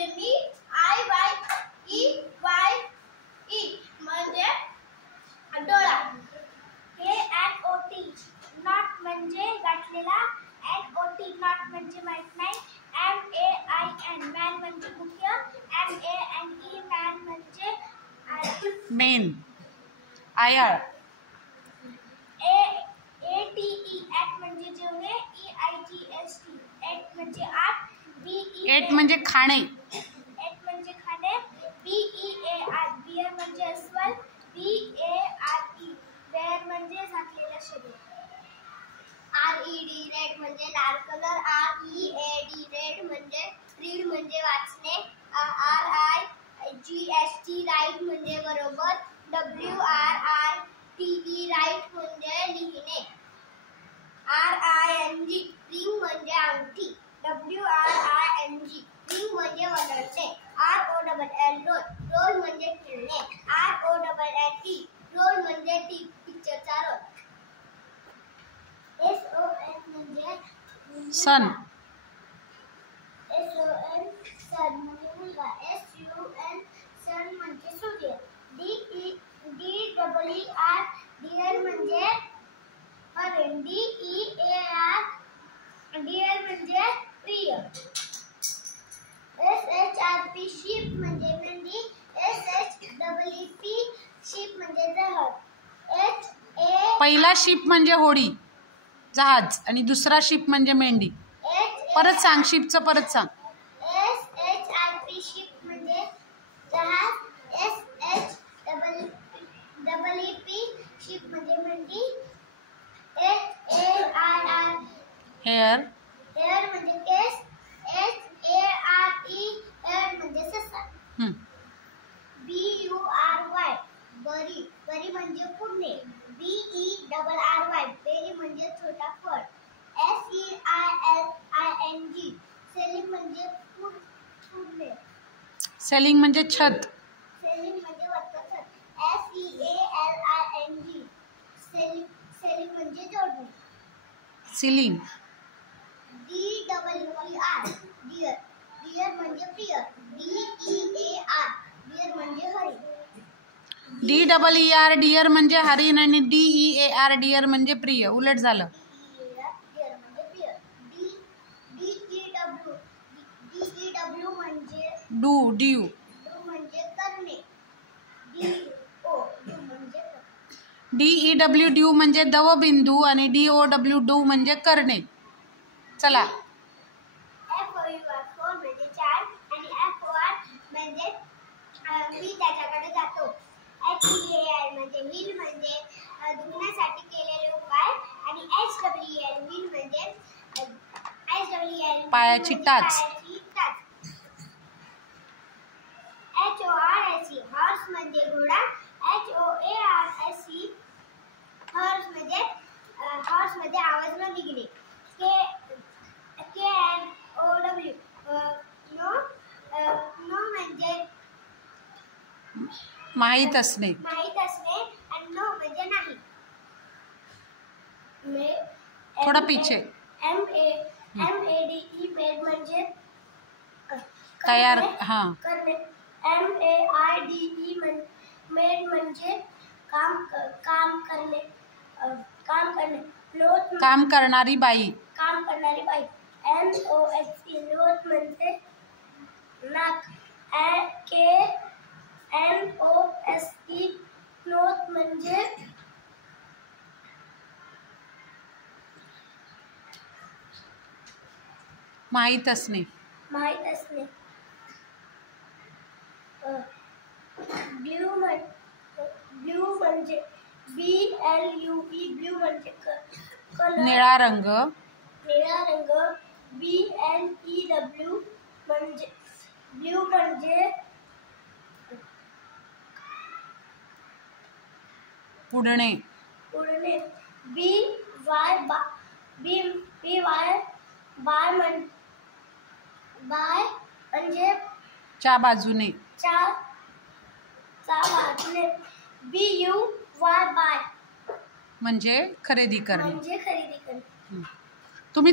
म्हणजे मी, IYEYE म्हणजे डोळा. KNOT नॉट म्हणजे गाठलेला. NOT नॉट म्हणजे माहित नाही. MAIN मॅन म्हणजे मुख्य. MANE मॅन म्हणजे मेन. आयाळ. ATE ॲट म्हणजे जेवणे. EIGST ॲट म्हणजे आठ. एट म्हणजे खाणे. ॲट म्हणजे खाणे. BEAR बियर म्हणजे अस्वल. BARE बेअर म्हणजे झाकलेलं शरीर. RED रेड म्हणजे लाल कलर. READ रेड म्हणजे रीड म्हणजे वाचणे. RIGST राईट म्हणजे बरोबर. WRITE राईट म्हणजे लिहिणे. RING रिंग म्हणजे अंगठी. WRING रिंग म्हणजे वळणे. ROLL रोल रोल म्हणजे खेळणे. ROLLT रोल म्हणजे पिक्चरचा रोल. SON म्हणजे सन. SON सन म्हणजे मुलगा. SUN सन म्हणजे सूर्य. DEAR डिअर म्हणजे हरिण. DEAR डिअर म्हणजे प्रिय. SHRP शीप म्हणजे मेंढी. SHEEP शीप म्हणजे जहाज. पहिला शीप म्हणजे होडी, जहाज, आणि दुसरा शीप म्हणजे मेंढी. परत सांग, शीपचं परत सांग. SHRP शीप म्हणजे जहाज. SHEEP शीप म्हणजे मेंढी. HAIR hair. हेअर म्हणजे केस. HARE हेअर म्हणजे ससा. BURY बरी बरी म्हणजे पुणे. BERRY बेरी म्हणजे छोटा फळ. SEILING सेलिंग म्हणजे पुढे. सेलिंग म्हणजे छत. सेलिंग म्हणजे वरचं छत. SEALING सेलिंग म्हणजे जोडणे. सिलिंग. DEER डिअर डिअर म्हणजे प्रिय. DEAR डिअर म्हणजे हरिण. DEER डिअर म्हणजे हरिण आणि DEAR डिअर म्हणजे प्रिय. उलट झालं. डिअर म्हणजे प्रिय. DEW म्हणजे डू म्हणजे करणे. DO म्हणजे DEW ड्यू म्हणजे दवबिंदू आणि DOW डू म्हणजे करणे. चला. FOR म्हणजे चार आणि FOR म्हणजे मी त्याच्याकडे जातो. HEAL म्हणजे हिल म्हणजे दुखण्यासाठी केलेले उपाय. आणि HWEL व्हील म्हणजे पायाची टाच. HORSE हॉर्स म्हणजे घोडा. HOARSE हॉर्स म्हणजे आवाज न निघणे. KNOW नो म्हणजे माहीत असणे. आणि नो म्हणजे नाही. थोडा पीछे. MADE मेड म्हणजे तयार. करणे. MAIDE मेड म्हणजे काम करणे. काम करणारी बाई. NOSE नोट म्हणजे नाक. KNOSE नोट म्हणजे माहीत असणे. ब्ल्यू म्हणजे BLUE ब्ल्यू म्हणजे कलर. निळा रंग. BLEW म्हणजे ब्ल्यू म्हणजे उडणे. BY बाय म्हणजे च्या बाजूने. BUY बाय म्हणजे खरेदी करणे. म्हणजे खरेदी करणे. तुम्ही